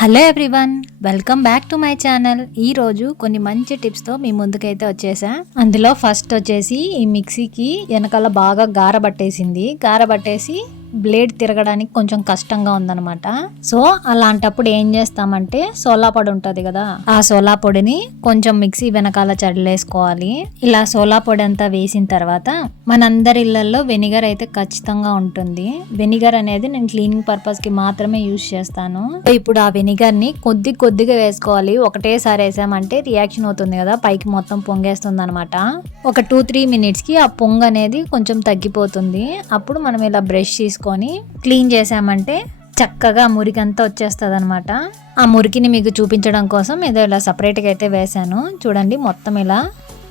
Hello everyone, welcome back to my channel. ఈ రోజు కొన్ని మంచి టిప్స్తో మీ ముందుకైతే వచ్చేసా. అందులో ఫస్ట్ వచ్చేసి ఈ మిక్సీకి వెనకాల బాగా గారబట్టేసి బ్లేడ్ తిరగడానికి కొంచెం కష్టంగా ఉందన్నమాట. సో అలాంటప్పుడు ఏం చేస్తామంటే సోలా పొడి ఉంటుంది కదా, ఆ సోలా పొడిని కొంచెం మిక్సీ వెనకాల చల్లేసుకోవాలి. ఇలా సోలా పొడి అంతా వేసిన తర్వాత మనందరి ఇళ్లలో వెనిగర్ అయితే ఖచ్చితంగా ఉంటుంది. వెనిగర్ అనేది నేను క్లీనింగ్ పర్పస్ కి మాత్రమే యూజ్ చేస్తాను. ఇప్పుడు ఆ వెనిగర్ ని కొద్దిగా వేసుకోవాలి. ఒకటేసారి వేసామంటే రియాక్షన్ అవుతుంది కదా, పైకి మొత్తం పొంగేస్తుంది అనమాట. ఒక 2-3 minutes కి ఆ పొంగు అనేది కొంచెం తగ్గిపోతుంది. అప్పుడు మనం ఇలా బ్రష్ తీసుకొని క్లీన్ చేసామంటే చక్కగా మురికి అంతా వచ్చేస్తుంది అనమాట. ఆ మురికిని మీకు చూపించడం కోసం ఏదో ఇలా సపరేట్గా అయితే వేసాను. చూడండి, మొత్తం ఇలా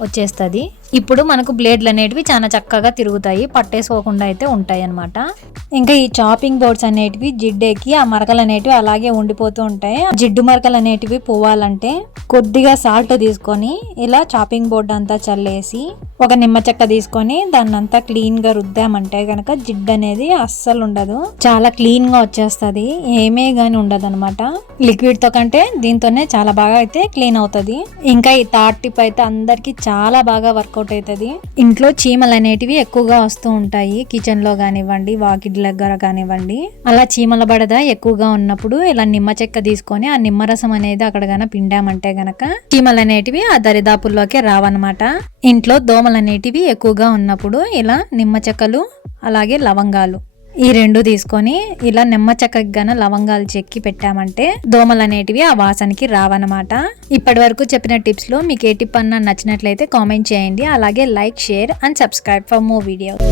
వచ్చేస్తుంది. ఇప్పుడు మనకు బ్లేడ్లు అనేటివి చాలా చక్కగా తిరుగుతాయి, పట్టేసుకోకుండా అయితే ఉంటాయి అనమాట. ఇంకా ఈ చాపింగ్ బోర్డ్స్ అనేటివి జిడ్డేకి ఆ మరకలు అనేటివి అలాగే ఉండిపోతూ ఉంటాయి. జిడ్డు మరకలు అనేటివి పోవాలంటే కొద్దిగా సాల్ట్ తీసుకొని ఇలా చాపింగ్ బోర్డ్ అంతా చల్లేసి ఒక నిమ్మ చెక్క తీసుకొని దాన్ని అంతా క్లీన్ గా రుద్దామంటే గనక జిడ్డు అనేది అస్సలు ఉండదు, చాలా క్లీన్ గా వచ్చేస్తుంది. ఏమే గాని ఉండదు అనమాట. లిక్విడ్ తో కంటే దీంతోనే చాలా బాగా అయితే క్లీన్ అవుతుంది. ఇంకా ఈ థర్డ్ టిప్ అయితే అందరికి చాలా బాగా వర్కౌట్ అవుతుంది. ఇంట్లో చీమలు అనేటివి ఎక్కువగా వస్తూ ఉంటాయి, కిచెన్ లో కానివ్వండి, వాకిట్ దగ్గర కానివ్వండి. అలా చీమల బడద ఎక్కువగా ఉన్నప్పుడు ఇలా నిమ్మ చెక్క తీసుకొని ఆ నిమ్మరసం అనేది అక్కడ గన పిండామంటే గనక చీమలు అనేటివి ఆ దరిదాపుల్లోకి రావన్నమాట. ఇంట్లో దోమలు అనేటివి ఎక్కువగా ఉన్నప్పుడు ఇలా నిమ్మ చెక్కలు అలాగే లవంగాలు ఈ రెండు తీసుకొని ఇలా నిమ్మ చెక్కకి గన లవంగాలు చెక్కి పెట్టామంటే దోమలు అనేటివి ఆ వాసనకి రావన్నమాట. ఇప్పటి వరకు చెప్పిన టిప్స్ లో మీకు ఏ టిప్ అన్నా నచ్చినట్లయితే కామెంట్ చేయండి. అలాగే like, share and subscribe for more videos.